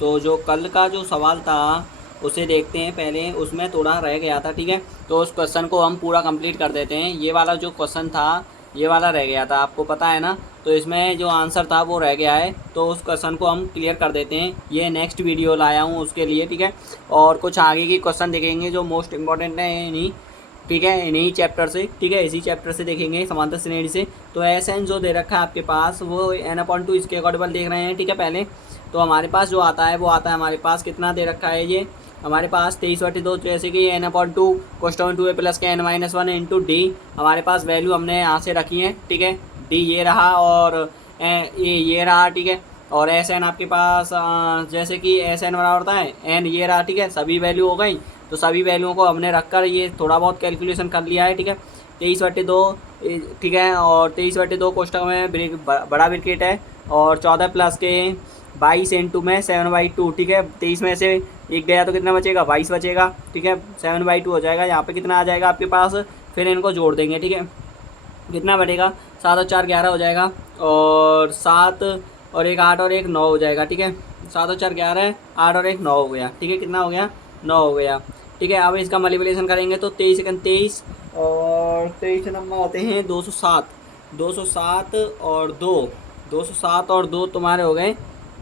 तो जो कल का जो सवाल था उसे देखते हैं पहले, उसमें थोड़ा रह गया था, ठीक है। तो उस क्वेश्चन को हम पूरा कंप्लीट कर देते हैं। ये वाला जो क्वेश्चन था ये वाला रह गया था, आपको पता है ना। तो इसमें जो आंसर था वो रह गया है, तो उस क्वेश्चन को हम क्लियर कर देते हैं। ये नेक्स्ट वीडियो लाया हूँ उसके लिए, ठीक है। और कुछ आगे की क्वेश्चन देखेंगे जो मोस्ट इंपॉर्टेंट है इन्हीं, ठीक है, इन्हीं चैप्टर से, ठीक है, इसी चैप्टर से देखेंगे समांतर श्रेणी से। तो एस एन जो दे रखा है आपके पास वो n/2 इसके अकॉर्डिंग देख रहे हैं, ठीक है। पहले तो हमारे पास जो आता है वो आता है हमारे पास कितना दे रखा है, ये हमारे पास 23/2, जैसे कि n/2 कोष्टक 2a प्लस के n-1 इंटू डी। हमारे पास वैल्यू हमने यहाँ से रखी है, ठीक है। डी ये रहा और ये रहा, ठीक है। और एस एन आपके पास जैसे कि एस एन बराबर होता है एन ये रहा, ठीक है। सभी वैल्यू हो गई, तो सभी वैल्यूओं को हमने रखकर ये थोड़ा बहुत कैलकुलेशन कर लिया है, ठीक है। 23/2, ठीक है। और 23/2 कोष्टक में बड़ा ब्रैकेट है, और 14 प्लस के 22 इंटू में 7/2, ठीक है। 23 में से एक गया तो कितना बचेगा, 22 बचेगा, ठीक है। 7/2 हो जाएगा। यहाँ पे कितना आ जाएगा आपके पास, फिर इनको जोड़ देंगे, ठीक है। कितना बढ़ेगा, 7 और 4 11 हो जाएगा, और 7 और 1 8 और 1 9 हो जाएगा, ठीक है। 7 और 4 11, 8 और 1 9 हो गया, ठीक है। कितना हो गया, 9 हो गया, ठीक है। अब इसका मल्टीप्लिकेशन करेंगे तो 23 × 23 और 23 नंबर होते हैं 207, 207 और 2, 207 और 2 तुम्हारे हो गए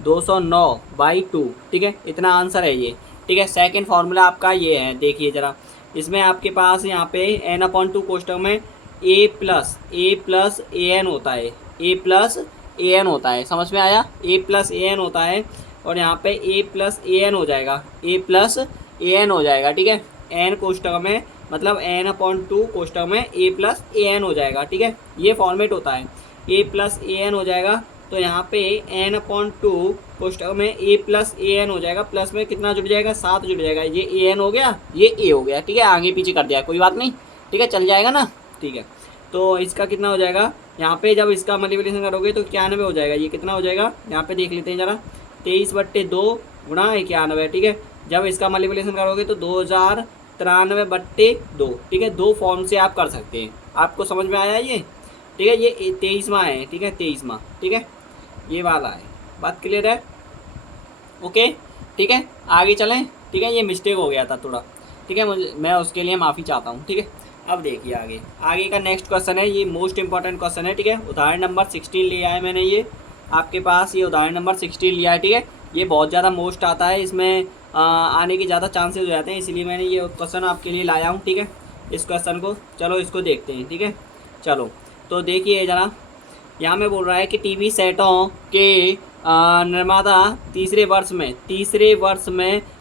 209/2, ठीक है। इतना आंसर है ये, ठीक है। सेकंड फार्मूला आपका ये है, देखिए ज़रा। इसमें आपके पास यहाँ पे n/2 कोष्टक में a+an होता है, a+an होता है, समझ में आया। a+an होता है, और यहाँ पे a+an हो जाएगा, a+an हो जाएगा, ठीक है। n कोष्टक में मतलब n/2 कोष्टक में a+an हो जाएगा, ठीक है। ये फॉर्मेट होता है, a+an हो जाएगा। तो यहाँ पे n/2 कोष्टक में a+an हो जाएगा, प्लस में कितना जुड़ जाएगा, 7 जुड़ जाएगा। ये an हो गया, ये a हो गया, ठीक है। आगे पीछे कर दिया, कोई बात नहीं, ठीक है, चल जाएगा ना, ठीक है। तो इसका कितना हो जाएगा, यहाँ पे जब इसका मल्टीप्लिकेशन करोगे तो 91 हो जाएगा। ये कितना हो जाएगा, यहाँ पे देख लेते हैं ज़रा, 23/2 गुणा 91, ठीक है। जब इसका मल्टीप्लिकेशन करोगे तो 2093/2, ठीक है। दो फॉर्म से आप कर सकते हैं, आपको समझ में आया ये, ठीक है। ये 23वां है, ठीक है, 23वां, ठीक है, ये वाला है। बात क्लियर है, ओके, ठीक है। आगे चलें, ठीक है। ये मिस्टेक हो गया था थोड़ा, ठीक है, मैं उसके लिए माफ़ी चाहता हूँ, ठीक है। अब देखिए आगे का नेक्स्ट क्वेश्चन है, ये मोस्ट इंपॉर्टेंट क्वेश्चन है, ठीक है। उदाहरण नंबर 16 लिया है मैंने, ये आपके पास ये उदाहरण नंबर 16 लिया है, ठीक है। ये बहुत ज़्यादा मोस्ट आता है, इसमें आने के ज़्यादा चांसेस हो जाते हैं, इसीलिए मैंने ये क्वेश्चन आपके लिए लाया हूँ, ठीक है। इस क्वेश्चन को चलो इसको देखते हैं, ठीक है। चलो तो देखिए ज़रा, यहाँ में बोल रहा है कि टीवी सेटों के निर्माता तीसरे वर्ष में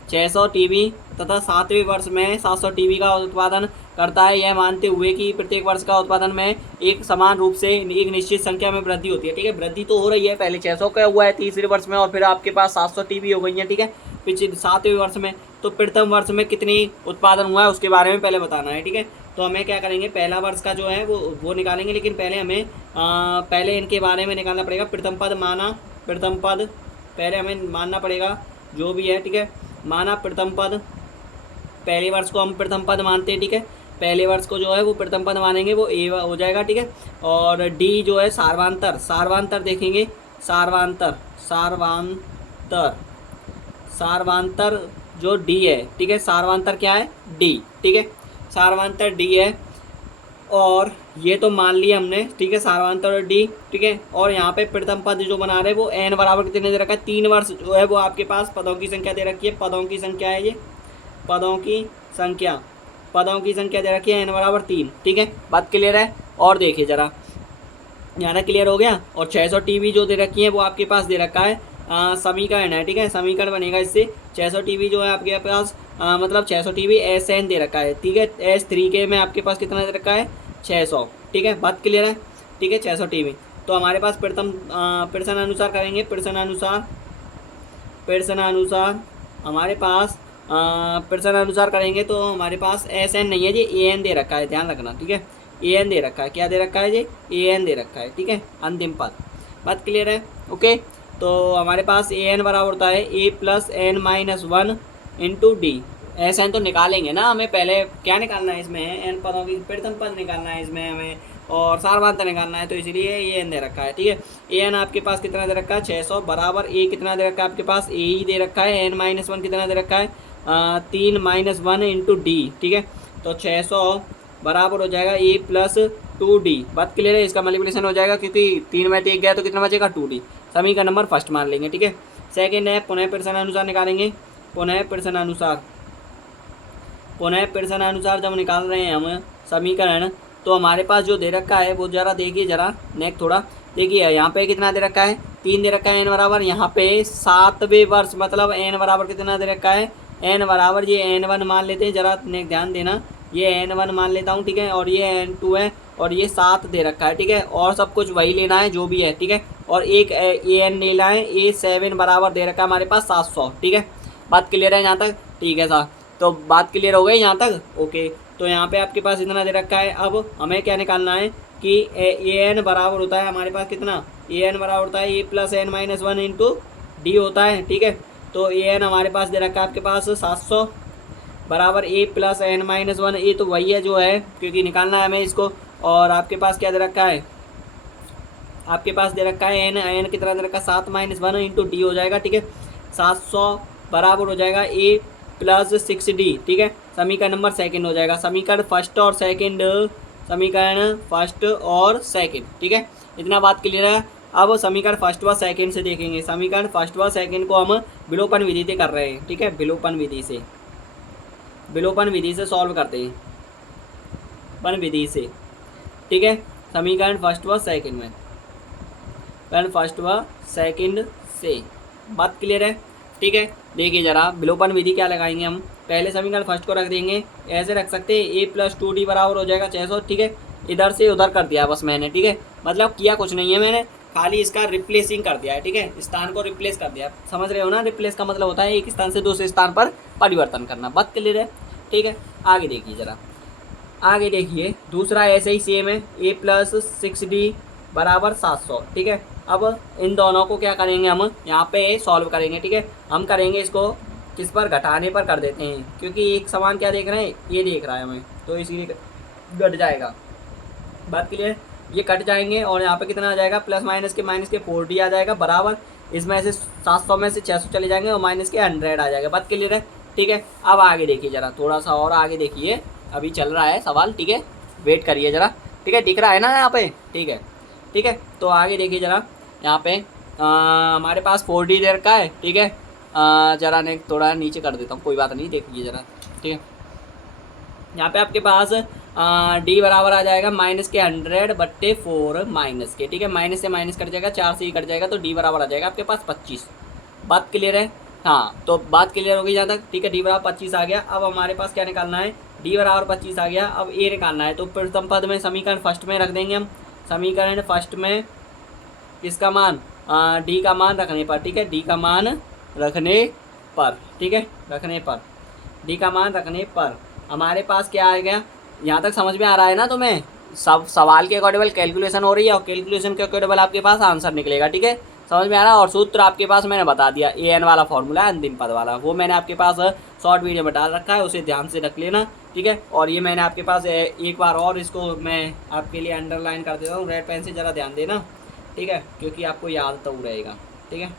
600 टीवी तथा 7वें वर्ष में 700 टीवी का उत्पादन करता है, यह मानते हुए कि प्रत्येक वर्ष का उत्पादन में एक समान रूप से एक निश्चित संख्या में वृद्धि होती है, ठीक है। वृद्धि तो हो रही है, पहले 600 का हुआ है तीसरे वर्ष में, और फिर आपके पास 700 टीवी हो गई है, ठीक है, पिछले 7वें वर्ष में। तो प्रथम वर्ष में कितनी उत्पादन हुआ है उसके बारे में पहले बताना है, ठीक है। तो हमें क्या करेंगे, पहला वर्ष का जो है वो निकालेंगे, लेकिन पहले हमें पहले इनके बारे में निकालना पड़ेगा। प्रथम पद पहले हमें मानना पड़ेगा, जो भी है, ठीक है। माना प्रथम पद, पहले वर्ष को हम प्रथम पद मानते हैं, ठीक है। पहले वर्ष को जो है वो प्रथम पद मानेंगे, वो ए हो जाएगा, ठीक है। और डी जो है सार्वांतर देखेंगे, सार्वांतर जो डी है, ठीक है। सार्वांतर क्या है, डी, ठीक है। सार्वांतर डी है, और ये तो मान लिया हमने, ठीक है, सार्वांतर और डी, ठीक है। और यहाँ पे प्रथम पद जो बना रहे हैं वो n बराबर कितने दे रखा है, 3 वर्ष जो है वो आपके पास पदों की संख्या दे रखी है, पदों की संख्या है ये, पदों की संख्या दे रखी है n बराबर 3, ठीक है। बात क्लियर है। और देखिए ज़रा, यहाँ क्लियर हो गया। और 600 टीवी जो दे रखी है वो आपके पास दे रखा है, समीकरण है, ठीक है। समीकरण बनेगा इससे, 600 टीवी जो है आपके पास मतलब 600 टीवी SN दे रखा है, ठीक है। S3K में आपके पास कितना दे रखा है, 600, ठीक है। बात क्लियर है, ठीक है। 600 टीवी तो हमारे पास प्रश्नानुसार करेंगे, प्रश्नानुसार हमारे पास प्रश्नानुसार करेंगे तो हमारे पास SN नहीं है जी, AN दे रखा है, ध्यान रखना, ठीक है। AN दे रखा है, क्या दे रखा है जी, AN दे रखा है, ठीक है, अंतिम पद। बात क्लियर है, ओके। तो हमारे पास AN बराबर होता है a+n-1 इंटू डी। SN तो निकालेंगे ना, हमें पहले क्या निकालना है, इसमें n पदों की प्रथम पद निकालना है इसमें हमें, और सारवांतर निकालना है, तो इसलिए ये एन दे रखा है। ठीक है, ए एन आपके पास कितना दे रखा है 600 बराबर ए कितना दे रखा है आपके पास, ए ही दे रखा है, एन माइनस वन कितना दे रखा है 3 - 1 इंटू डी। ठीक है, तो 600 बराबर हो जाएगा ए प्लस 2d। बात क्लियर है, इसका मल्टीप्लिकेशन हो जाएगा क्योंकि 3 में 1 गया तो कितना बचेगा 2d। समीकरण नंबर फर्स्ट मान लेंगे। ठीक है, सेकेंड है पुनः प्रश्नानुसार निकालेंगे। पुनः प्रश्नानुसार जब निकाल रहे हैं हम समीकरण, तो हमारे पास जो दे रखा है वो जरा देखिए, जरा नेक्स्ट थोड़ा देखिए, यहाँ पे कितना दे रखा है 3 दे रखा है एन बराबर, यहाँ पे 7वें वर्ष मतलब एन बराबर कितना दे रखा है, एन बराबर ये n1 मान लेते हैं, जरा ध्यान देना, ये n1 मान लेता हूँ। ठीक है, और ये n2 है और ये 7 दे रखा है। ठीक है, और सब कुछ वही लेना है जो भी है। ठीक है, और एक an लेना है, a7 बराबर दे रखा है हमारे पास 700। ठीक है, बात क्लियर है यहाँ तक? ठीक है साहब, तो बात क्लियर हो गई यहाँ तक? ओके, तो यहाँ पे आपके पास इतना दे रखा है। अब हमें क्या निकालना है कि an बराबर होता है हमारे पास कितना, an बराबर होता है a plus n minus one into D होता है। ठीक है, तो an हमारे पास दे रखा है आपके पास 700 बराबर a plus n minus one, ये तो वही है जो है क्योंकि निकालना है हमें इसको। और आपके पास क्या दे रखा है, आपके पास दे रखा है n कितना दे रखा है 7 - 1 इंटू डी हो जाएगा। ठीक है, 700 बराबर हो जाएगा a प्लस 6d। ठीक है, समीकरण नंबर सेकंड हो जाएगा, समीकरण फर्स्ट और सेकंड, समीकरण फर्स्ट और सेकंड। ठीक है, इतना बात क्लियर है। अब समीकरण फर्स्ट व सेकंड से देखेंगे, समीकरण फर्स्ट व सेकंड को हम विलोपन विधि से कर रहे हैं। ठीक है, विलोपन विधि से सॉल्व करते हैं, पन विधि से। ठीक है, समीकरण फर्स्ट व सेकंड में, फर्स्ट व सेकंड से बात क्लियर है। ठीक है, देखिए जरा विलोपन विधि क्या लगाएंगे हम, पहले समीकरण फर्स्ट को रख देंगे, ऐसे रख सकते हैं a प्लस 2d बराबर हो जाएगा 600। ठीक है, इधर से उधर कर दिया बस मैंने। ठीक है, मतलब किया कुछ नहीं है मैंने, खाली इसका रिप्लेसिंग कर दिया है। ठीक है, स्थान को रिप्लेस कर दिया, समझ रहे हो ना? रिप्लेस का मतलब होता है एक स्थान से दूसरे स्थान पर परिवर्तन करना। बात क्लियर है? ठीक है, आगे देखिए जरा, आगे देखिए दूसरा ऐसे ही सेम है, a प्लस 6d बराबर 700। ठीक है, अब इन दोनों को क्या करेंगे हम यहाँ पे सॉल्व करेंगे। ठीक है, हम करेंगे इसको किस पर, घटाने पर कर देते हैं, क्योंकि एक समान क्या देख रहे हैं, ये देख रहा है हमें, तो इसलिए घट जाएगा। बात क्लियर, ये कट जाएंगे और यहाँ पे कितना आ जाएगा, प्लस माइनस के 40 आ जाएगा बराबर, इसमें से 700 में से 600 चले जाएंगे और माइनस के 100 आ जाएगा। बात क्लियर है? ठीक है, अब आगे देखिए जरा, थोड़ा सा और आगे देखिए, अभी चल रहा है सवाल। ठीक है, वेट करिए जरा। ठीक है, दिख रहा है ना यहाँ पे? ठीक है, ठीक है, तो आगे देखिए जरा, यहाँ पे हमारे पास 4d दे रखा है। ठीक है, जरा ने थोड़ा नीचे कर देता हूँ, कोई बात नहीं, देखिए जरा। ठीक है, यहाँ पे आपके पास d बराबर आ जाएगा -100/4 माइनस के। ठीक है, माइनस से माइनस कट जाएगा, 4 से ही कट जाएगा, तो d बराबर आ जाएगा आपके पास 25। बात क्लियर है? हाँ, तो बात क्लियर होगी जहाँ तक? ठीक है, d बराबर 25 आ गया। अब हमारे पास क्या निकालना है, d बराबर 25 आ गया, अब a निकालना है। तो प्रथम पद में समीकरण फर्स्ट में रख देंगे हम, समीकरण फर्स्ट में किसका मान, d का मान रखने पर। ठीक है, d का मान रखने पर, ठीक है, रखने पर, d का मान रखने पर हमारे पास क्या आ गया, यहाँ तक समझ में आ रहा है ना तुम्हें? सब सवाल के अकॉर्डिंगल कैलकुलेशन हो रही है और कैलकुलेशन के अकॉर्डिंगल आपके पास आंसर निकलेगा। ठीक है, समझ में आ रहा है? और सूत्र आपके पास मैंने बता दिया, an वाला फॉर्मूला है अंतिम पद वाला, वो मैंने आपके पास शॉर्ट वीडियो में डाल रखा है, उसे ध्यान से रख लेना। ठीक है, और ये मैंने आपके पास एक बार और इसको मैं आपके लिए अंडरलाइन कर देता हूँ रेड पेन से, ज़रा ध्यान देना। ठीक है, क्योंकि आपको याद तो रहेगा। ठीक है,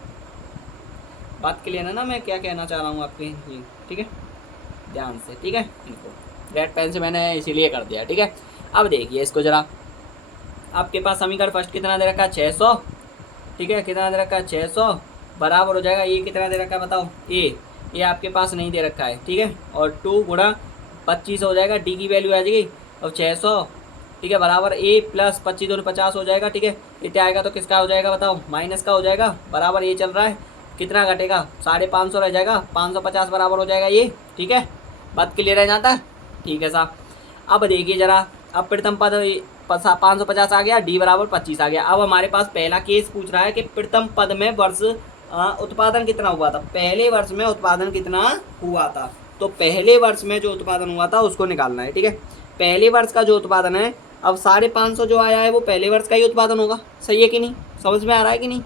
बात क्लियर है ना मैं क्या कहना चाह रहा हूँ आपके लिए? ठीक है, ध्यान से। ठीक है, इनको रेड पेन से मैंने इसीलिए कर दिया। ठीक है, अब देखिए इसको ज़रा, आपके पास समीकरण फर्स्ट कितना दे रखा है 600। ठीक है, कितना दे रखा है 600 बराबर हो जाएगा, ये कितना दे रखा है बताओ, ये आपके पास नहीं दे रखा है। ठीक है, और 2 गुणा 25 हो जाएगा, डी की वैल्यू आ जाएगी और 600। ठीक है, बराबर a प्लस 25 दूनी 50 हो जाएगा। ठीक है, इतना आएगा तो किसका हो जाएगा बताओ, माइनस का हो जाएगा, बराबर ये चल रहा है, कितना घटेगा 550 रह जाएगा, 550 बराबर हो जाएगा ये। ठीक है, बात क्लियर है यहाँ तक? ठीक है साहब, अब देखिए जरा, अब प्रथम पद 550 आ गया, डी बराबर 25 आ गया। अब हमारे पास पहला केस पूछ रहा है कि प्रथम पद में वर्ष उत्पादन कितना हुआ था, पहले वर्ष में उत्पादन कितना हुआ था, तो पहले वर्ष में जो उत्पादन हुआ था उसको निकालना है। ठीक है, पहले वर्ष का जो उत्पादन है, अब 550 जो आया है वो पहले वर्ष का ही उत्पादन होगा, सही है कि नहीं? समझ में आ रहा है कि नहीं?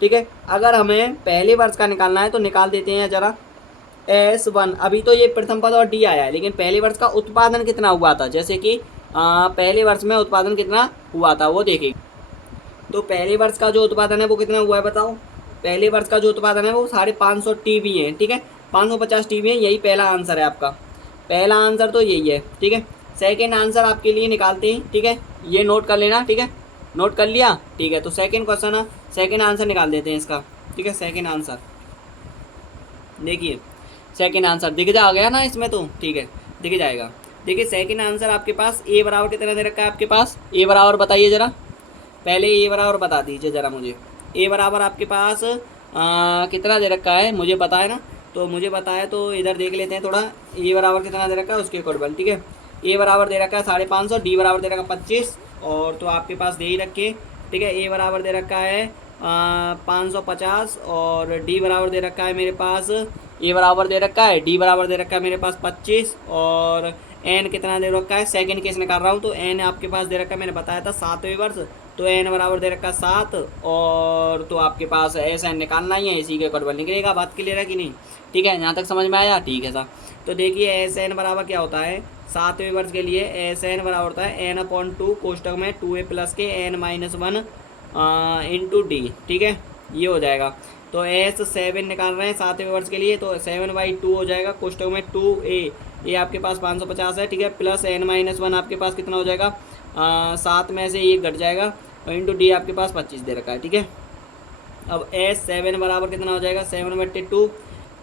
ठीक है, अगर हमें पहले वर्ष का निकालना है तो निकाल देते हैं जरा S1। अभी तो ये प्रथम पद और D आया है, लेकिन पहले वर्ष का उत्पादन कितना हुआ था, जैसे कि पहले वर्ष में उत्पादन कितना हुआ था वो देखेंगे। तो पहले वर्ष का जो उत्पादन है वो कितना हुआ है बताओ। पहले वर्ष का जो उत्पादन है वो 550 टीवी है, ठीक है, 550 टीवी है, यही पहला आंसर है आपका। पहला आंसर तो यही है, ठीक है। सेकेंड आंसर आपके लिए निकालते हैं, ठीक है, ये नोट कर लेना, ठीक है, नोट कर लिया, ठीक है। तो सेकेंड क्वेश्चन है, सेकेंड आंसर निकाल देते हैं इसका, ठीक है। सेकेंड आंसर देखिए, सेकेंड आंसर दिख जा गया ना इसमें, तो ठीक है दिख जाएगा। देखिए सेकेंड आंसर आपके पास ए बराबर कितना दे रखा है आपके पास, ए बराबर बताइए ज़रा, पहले ए बराबर बता दीजिए ज़रा मुझे। ए बराबर आपके पास कितना दे रखा है मुझे पता है ना, तो मुझे पता है, तो इधर देख लेते हैं थोड़ा। ए बराबर कितना दे रखा है उसके अकॉर्डिंग, ठीक है। ए बराबर दे रखा है 550, डी बराबर दे रखा है 25, और तो आपके पास दे ही रखे, ठीक है। ए बराबर दे रखा है 550, और डी बराबर दे रखा है मेरे पास, ए बराबर दे रखा है, डी बराबर दे रखा है मेरे पास 25, और एन कितना दे रखा है, सेकंड केस निकाल रहा हूँ, तो एन आपके पास दे रखा है, मैंने बताया था 7वें वर्ष, तो एन बराबर दे रखा है 7, और तो आपके पास एस एन निकालना ही है, इसी के अकॉर्डिंग निकलेगा। बात क्लियर है कि नहीं, ठीक है, यहाँ तक समझ में आया, ठीक है सर। तो देखिए एस एन बराबर क्या होता है, 7वें वर्ष के लिए एस एन बराबर होता है n/2 कोष्टक में 2a प्लस के n-1 इंटू डी, ठीक है, ये हो जाएगा। तो एस 7 निकाल रहे हैं 7वें वर्ष के लिए, तो 7/2 हो जाएगा कोष्टक में 2a, ये आपके पास 550 है, ठीक है, प्लस n-1 आपके पास कितना हो जाएगा, 7 में से 1 घट जाएगा, और इंटू डी आपके पास 25 दे रखा है, ठीक है। अब एस 7 बराबर कितना हो जाएगा, 7/2,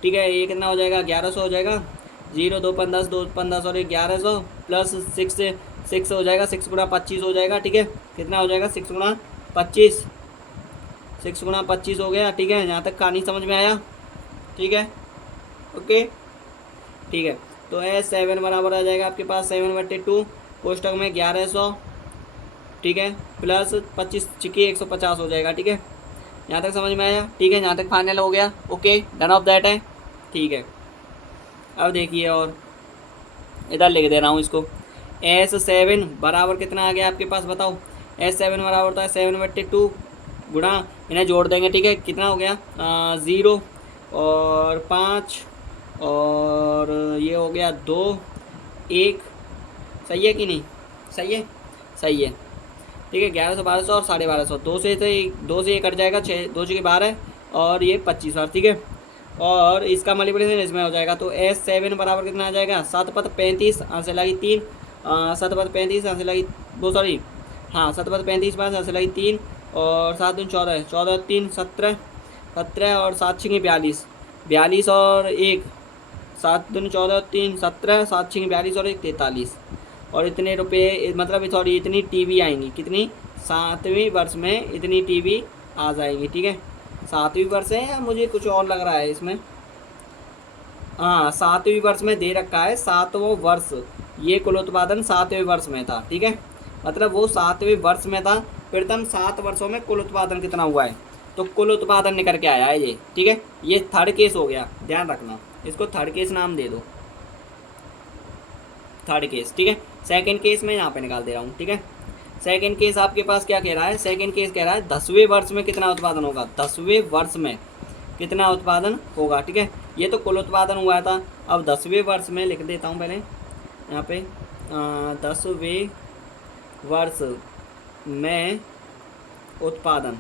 ठीक है, ये कितना हो जाएगा, 1100 हो जाएगा, 0 2 15 2 15 और 1100 प्लस 6 हो जाएगा, 6 गुणा 25 हो जाएगा, ठीक है, कितना हो जाएगा 6 गुणा 25, 6 गुणा 25 हो गया, ठीक है। यहाँ तक कहानी समझ में आया, ठीक है, ओके, ठीक है। तो एस 7 बराबर आ जाएगा आपके पास 7/2 कोष्टक में 1100, ठीक है, प्लस 25 चिकी 150 हो जाएगा, ठीक है। यहाँ तक समझ में आया, ठीक है, यहाँ तक फाइनल हो गया, ओके, डन ऑफ दैट है, ठीक है। अब देखिए, और इधर लिख दे रहा हूँ इसको, एस 7 बराबर कितना आ गया आपके पास बताओ। एस 7 बराबर होता है 7/2 गुणा, इन्हें जोड़ देंगे, ठीक है, कितना हो गया 0 और 5 और ये हो गया 2 1, सही है कि नहीं, सही है, सही है, ठीक है। 1100 1200 और 1250, 2 से ये कट जाएगा, 6 2 6 12 और ये 25 बार, ठीक है, और इसका मल्टीप्लिकेशन इसमें हो जाएगा। तो एस 7 बराबर कितना आ जाएगा, 7×35 आंसर लगी 3, 7×35 आंसर लगी वो सॉरी हाँ 7×35 बार आंसर लगी 3, और 7 दूनी 14, 14 3 17, 17 और 7 6 42, 42 और 1, 7 दूनी 14 3 17, 7 6 42 और 1 43, और इतने रुपये मतलब सॉरी इतनी टीवी आएंगी, कितनी 7वें वर्ष में इतनी टीवी आ जाएगी, ठीक है। 7वीं वर्ष है या मुझे कुछ और लग रहा है इसमें, हाँ 7वीं वर्ष में दे रखा है, 7वां वर्ष, ये कुल उत्पादन 7वें वर्ष में था, ठीक है, मतलब वो 7वें वर्ष में था, प्रथम 7 वर्षों में कुल उत्पादन कितना हुआ है, तो कुल उत्पादन निकल के आया है ये, ठीक है। ये थर्ड केस हो गया, ध्यान रखना, इसको थर्ड केस नाम दे दो, थर्ड केस, ठीक है। सेकंड केस मैं यहाँ पे निकाल दे रहा हूँ, ठीक है। सेकंड केस आपके पास क्या कह रहा है, सेकंड केस कह रहा है 10वें वर्ष में कितना उत्पादन होगा, 10वें वर्ष में कितना उत्पादन होगा, ठीक है। ये तो कुल उत्पादन हुआ था, अब 10वें वर्ष में लिख देता हूँ पहले यहाँ पे 10वें वर्ष में उत्पादन,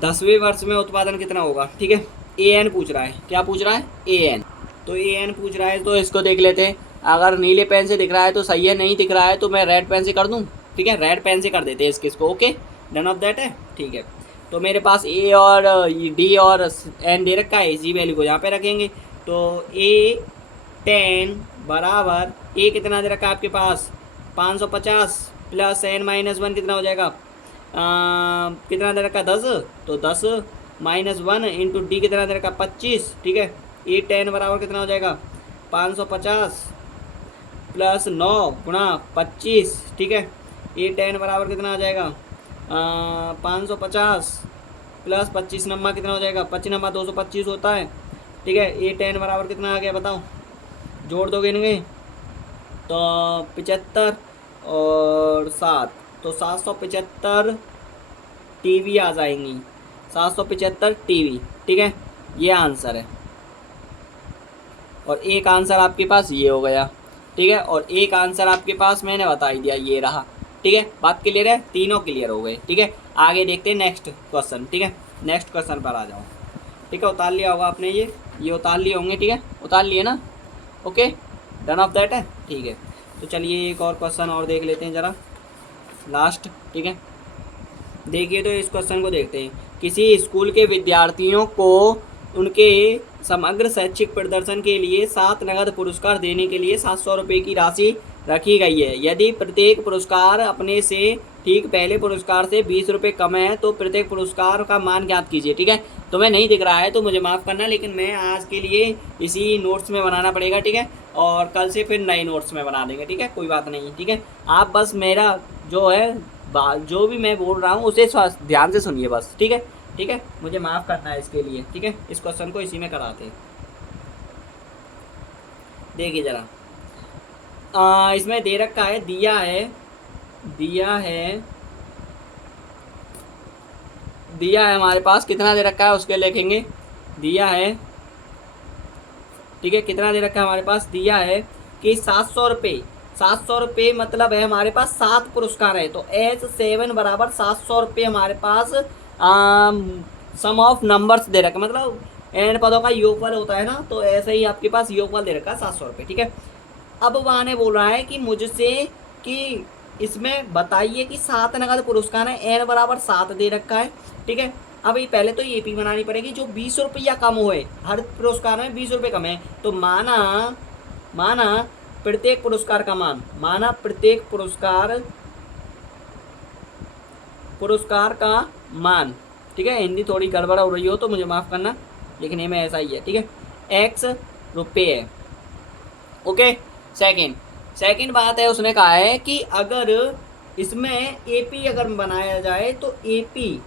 10वें वर्ष में उत्पादन कितना होगा, ठीक है। ए एन पूछ रहा है, क्या पूछ रहा है, ए एन, तो ए एन पूछ रहा है, तो इसको देख लेते हैं। अगर नीले पेन से दिख रहा है तो सही है, नहीं दिख रहा है तो मैं रेड पेन से कर दूं, ठीक है, रेड पेन से कर देते हैं इसको, ओके, डन ऑफ दैट है, ठीक है। तो मेरे पास ए और डी और एन दे रखा है, इसी वैल्यू को यहाँ पे रखेंगे। तो ए 10 बराबर ए कितना दे रखा है आपके पास 550 प्लस n-1 कितना हो जाएगा, कितना दे रखा है 10, तो 10 -1 इंटू डी कितना दे रखा है 25, ठीक है। ए 10 बराबर कितना हो जाएगा 550 प्लस 9 गुणा 25, ठीक है। ए 10 बराबर कितना आ जाएगा 550 प्लस 25 नंबर कितना हो जाएगा, 25 नंबर 225 होता है, ठीक है। ए 10 बराबर कितना आ गया बताओ, जोड़ दोगे इनके तो 75 और 7, तो 775 टीवी आ जाएंगी, 775 टीवी, ठीक है, ये आंसर है, और एक आंसर आपके पास ये हो गया, ठीक है। और एक आंसर आपके पास मैंने बता ही दिया, ये रहा, ठीक है। बात क्लियर है, तीनों क्लियर हो गए, ठीक है। आगे देखते हैं नेक्स्ट क्वेश्चन, ठीक है। नेक्स्ट क्वेश्चन पर आ जाओ, ठीक है। उतार लिया होगा आपने, ये उतार लिए होंगे, ठीक है, उतार लिए ना, ओके, डन ऑफ दैट है, ठीक है। तो चलिए एक और क्वेश्चन और देख लेते हैं ज़रा, लास्ट, ठीक है। देखिए तो इस क्वेश्चन को देखते हैं। किसी स्कूल के विद्यार्थियों को उनके समग्र शैक्षिक प्रदर्शन के लिए 7 नगद पुरस्कार देने के लिए 700 रुपये की राशि रखी गई है। यदि प्रत्येक पुरस्कार अपने से ठीक पहले पुरस्कार से 20 रुपये कम है तो प्रत्येक पुरस्कार का मान ज्ञात कीजिए, ठीक है। तो मैं नहीं दिख रहा है तो मुझे माफ़ करना, लेकिन मैं आज के लिए इसी नोट्स में बनाना पड़ेगा, ठीक है। और कल से फिर नए नोट्स में बना देंगे, ठीक है, कोई बात नहीं, ठीक है। आप बस मेरा जो है जो भी मैं बोल रहा हूँ उसे ध्यान से सुनिए बस, ठीक है, ठीक है। मुझे माफ़ करना है इसके लिए, ठीक है। इस क्वेश्चन को इसी में कराते हैं। देखिए ज़रा, इसमें दे रखा है, दिया है, हमारे पास कितना दे रखा है उसके लिखेंगे, दिया है, ठीक है। कितना दे रखा है हमारे पास, दिया है कि 700 रुपये, 700 रुपये मतलब है हमारे पास 7 पुरस्कार है। तो H7 बराबर 700 रुपये हमारे पास सम ऑफ नंबर्स दे रखा है, मतलब n पदों का योगफल होता है ना, तो ऐसे ही आपके पास योगफल दे रखा है 700 रुपये, ठीक है। अब वहाँ ने बोल रहा है कि मुझसे कि इसमें बताइए कि 7 नगद पुरस्कार है, n बराबर 7 दे रखा है, ठीक है। अब ये पहले तो ये पी बनानी पड़ेगी जो 20 रुपया कम हुए, हर पुरस्कार में 20 रुपये कम है। तो माना प्रत्येक पुरस्कार का मान, माना प्रत्येक पुरस्कार का मान, ठीक है। हिंदी थोड़ी गड़बड़ हो रही हो तो मुझे माफ़ करना, लेकिन ये में ऐसा ही है, ठीक है। x रुपये है, ओके। सेकंड बात है, उसने कहा है कि अगर इसमें एपी अगर बनाया जाए तो एपी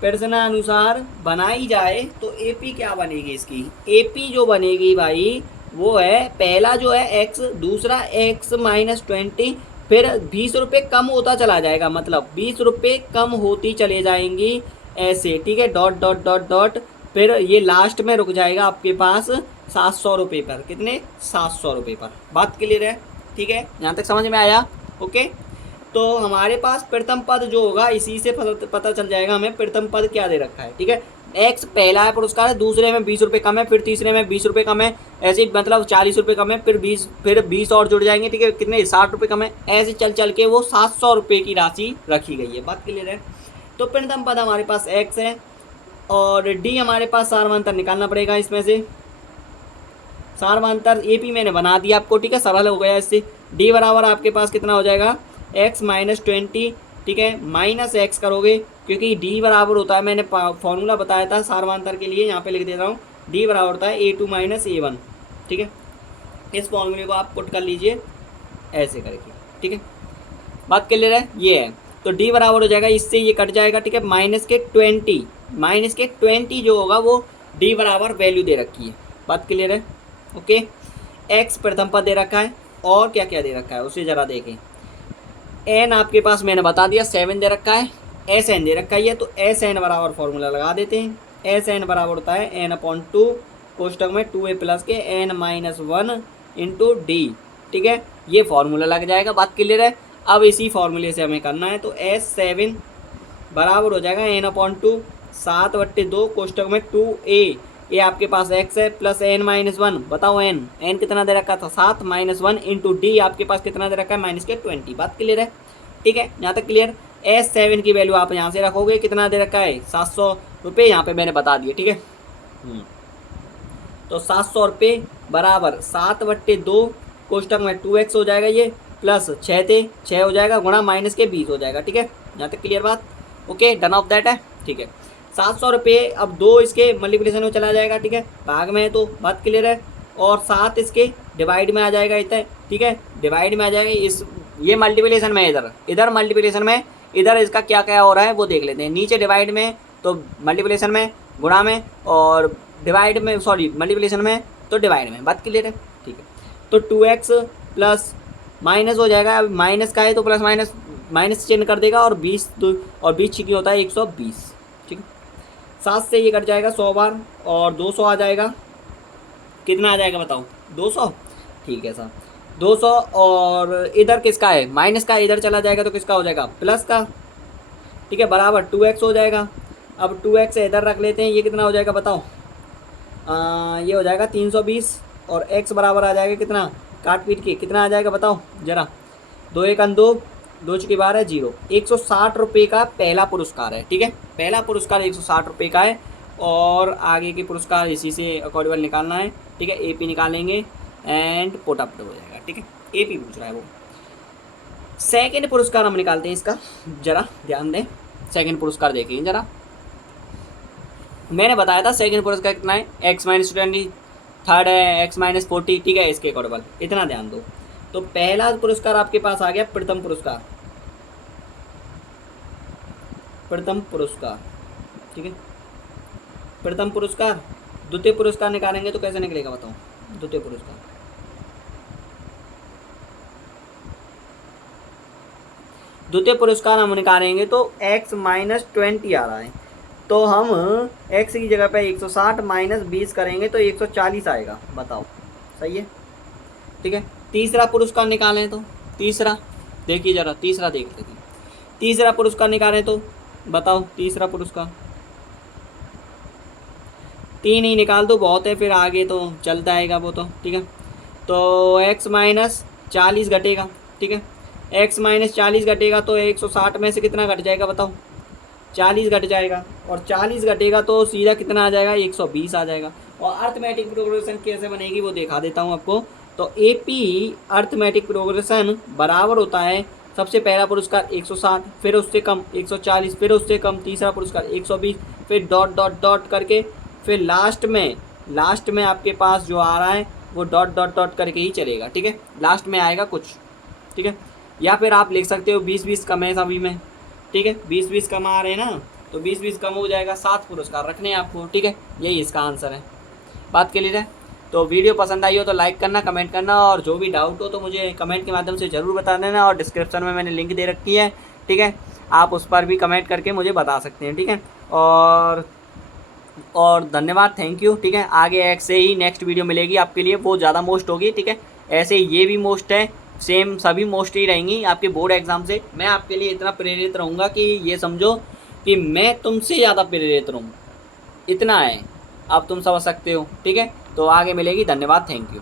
प्रश्नानुसार बनाई जाए तो एपी क्या बनेगी इसकी, एपी जो बनेगी भाई वो है, पहला जो है x, दूसरा x माइनस 20, फिर 20 रुपये कम होता चला जाएगा, मतलब 20 रुपये कम होती चले जाएंगी ऐसे, ठीक है, डॉट डॉट डॉट डॉट, फिर ये लास्ट में रुक जाएगा आपके पास 700 रुपये पर, कितने, 700 रुपये पर। बात क्लियर है, ठीक है, यहाँ तक समझ में आया, ओके। तो हमारे पास प्रथम पद जो होगा इसी से पता चल जाएगा हमें प्रथम पद क्या दे रखा है, ठीक है। x पहला है पुरस्कार है, दूसरे में 20 रुपये कम है, फिर तीसरे में 20 रुपये कम है, ऐसे मतलब 40 रुपये कम है, फिर 20 और जुड़ जाएंगे, ठीक है, कितने, 60 रुपये कम है, ऐसे चल के वो 700 रुपये की राशि रखी गई है। बात क्लियर है। तो प्रथम पद हमारे पास x है और डी हमारे पास सार्वंतर निकालना पड़ेगा, इसमें से सार्वंतर एपी मैंने बना दिया आपको, ठीक है, सरल हो गया इससे। डी बराबर आपके पास कितना हो जाएगा, x माइनस 20, ठीक है, माइनस x करोगे क्योंकि d बराबर होता है, मैंने फॉर्मूला बताया था सार्वंतर के लिए, यहाँ पे लिख देता हूँ, d बराबर होता है a2 माइनस a1, ठीक है। इस फॉर्मूले को आप पुट कर लीजिए ऐसे करके, ठीक है। बात क्लियर है, ये है। तो d बराबर हो जाएगा, इससे ये कट जाएगा, ठीक है, माइनस के 20 जो होगा वो d बराबर वैल्यू दे रखी है। बात क्लियर है, ओके। x प्रथम पद दे रखा है और क्या क्या दे रखा है उसे ज़रा देखें। n आपके पास मैंने बता दिया 7 दे रखा है, Sn दे रखा है, तो Sn बराबर फॉर्मूला लगा देते हैं। Sn बराबर होता है n/2 कोष्टक में 2a प्लस के n माइनस 1 इंटू डी, ठीक है, ये फॉर्मूला लग जाएगा। बात क्लियर है। अब इसी फॉर्मूले से हमें करना है, तो S7 बराबर हो जाएगा n/2 7/2 कोष्टक में 2a, ये आपके पास x है, प्लस n माइनस 1, बताओ n कितना दे रखा था, 7 माइनस 1 इंटू डी आपके पास कितना दे रखा है, माइनस के 20। बात क्लियर है, ठीक है, यहाँ तक क्लियर। S7 की वैल्यू आप यहाँ से रखोगे, कितना दे रखा है, 700 रुपये, यहाँ पे मैंने बता दिए, ठीक है। तो 700 रुपये बराबर 7/2 कोष्टक में 2x हो जाएगा, ये प्लस 6 हो जाएगा, गुणा माइनस के 20 हो जाएगा, ठीक है, यहाँ तक क्लियर बात, ओके, डन ऑफ दैट है, ठीक है। 700 रुपये, अब 2 इसके मल्टीप्लिकेशन में चला जाएगा, ठीक है, भाग में है तो बात क्लियर है, और 7 इसके डिवाइड में आ जाएगा, इतना, ठीक है, डिवाइड में आ जाएगा, इस ये मल्टीप्लिकेशन में, इधर मल्टीप्लिकेशन में, इधर इसका क्या क्या हो रहा है वो देख लेते हैं। नीचे डिवाइड में तो मल्टीप्लिकेशन में, गुणा में, और डिवाइड में, सॉरी मल्टीप्लिकेशन में तो डिवाइड में। बात क्लियर है, ठीक है। तो 2x प्लस माइनस हो जाएगा, माइनस का है तो प्लस माइनस चिन्ह कर देगा, और 20 और 20 की होता है 120, ठीक है। 7 से ये कट जाएगा 100 बार और 200 आ जाएगा। कितना आ जाएगा बताओ? 200। ठीक है सर, 200। और इधर किसका है? माइनस का, इधर चला जाएगा तो किसका हो जाएगा? प्लस का। ठीक है, बराबर 2x हो जाएगा। अब 2x इधर रख लेते हैं, ये कितना हो जाएगा बताओ? ये हो जाएगा 320 और x बराबर आ जाएगा कितना? काट पीट के कितना आ जाएगा बताओ जरा? 2 1 2, 2 चुकी 12, 0। 160 रुपये का पहला पुरस्कार है। ठीक है, पहला पुरस्कार 160 रुपये का है और आगे के पुरस्कार इसी से अकॉर्डिंगल निकालना है। ठीक है, AP निकालेंगे एंड पुट अप हो जाएगा। ठीक है, AP पूछ रहा है वो। सेकंड पुरस्कार हम निकालते हैं इसका, जरा ध्यान दें। सेकंड पुरस्कार देखिए जरा, मैंने बताया था सेकंड पुरस्कार कितना है? x-20, थर्ड है x-40। ठीक है, इसके अकॉर्डिंगल इतना ध्यान दो। तो पहला पुरस्कार आपके पास आ गया प्रथम पुरस्कार, प्रथम पुरस्कार। ठीक है, प्रथम पुरस्कार। द्वितीय पुरस्कार निकालेंगे तो कैसे निकलेगा बताओ? द्वितीय पुरस्कार, द्वितीय पुरस्कार हम निकालेंगे तो x-20 आ रहा है, तो हम x की जगह पे 160 माइनस 20 करेंगे तो 140 आएगा। बताओ, सही है? ठीक है, तीसरा पुरस्कार निकालें तो तीसरा देखिए जरा, तीसरा देख लेते हैं। तीसरा पुरस्कार निकालें तो बताओ, तीसरा पुरस्कार 3 ही निकाल दो, बहुत है, फिर आगे तो चलता आएगा वो तो। ठीक है, तो x-40 घटेगा। ठीक है, x-40 घटेगा तो 160 में से कितना घट जाएगा बताओ? 40 घट जाएगा और 40 घटेगा तो सीधा कितना आ जाएगा? 120 आ जाएगा। और अर्थमेटिक प्रोग्रेशन कैसे बनेगी वो दिखा देता हूँ आपको। तो AP अर्थमेटिक प्रोग्रेशन बराबर होता है, सबसे पहला पुरस्कार 160, फिर उससे कम 140, फिर उससे कम तीसरा पुरस्कार 120, फिर डॉट डॉट डॉट करके फिर लास्ट में आपके पास जो आ रहा है वो डॉट डॉट डॉट करके ही चलेगा। ठीक है, लास्ट में आएगा कुछ। ठीक है, या फिर आप लिख सकते हो 20-20 कम है सभी में। ठीक है, 20-20 कम आ रहे हैं ना, तो 20-20 कम हो जाएगा, 7 पुरस्कार रखने हैं आपको। ठीक है, यही इसका आंसर है। बात क्लियर है? तो वीडियो पसंद आई हो तो लाइक करना, कमेंट करना, और जो भी डाउट हो तो मुझे कमेंट के माध्यम से ज़रूर बता देना। और डिस्क्रिप्शन में मैंने लिंक दे रखी है। ठीक है, आप उस पर भी कमेंट करके मुझे बता सकते हैं। ठीक है, और धन्यवाद, थैंक यू। ठीक है, आगे ऐसे ही नेक्स्ट वीडियो मिलेगी आपके लिए, वो ज़्यादा मोस्ट होगी। ठीक है, ऐसे ये भी मोस्ट है, सेम सभी मोस्ट ही रहेंगी आपके बोर्ड एग्जाम से। मैं आपके लिए इतना प्रेरित रहूँगा कि ये समझो कि मैं तुमसे ज़्यादा प्रेरित रहूँ, इतना है, आप तुम समझ सकते हो। ठीक है, तो आगे मिलेगी। धन्यवाद, थैंक यू।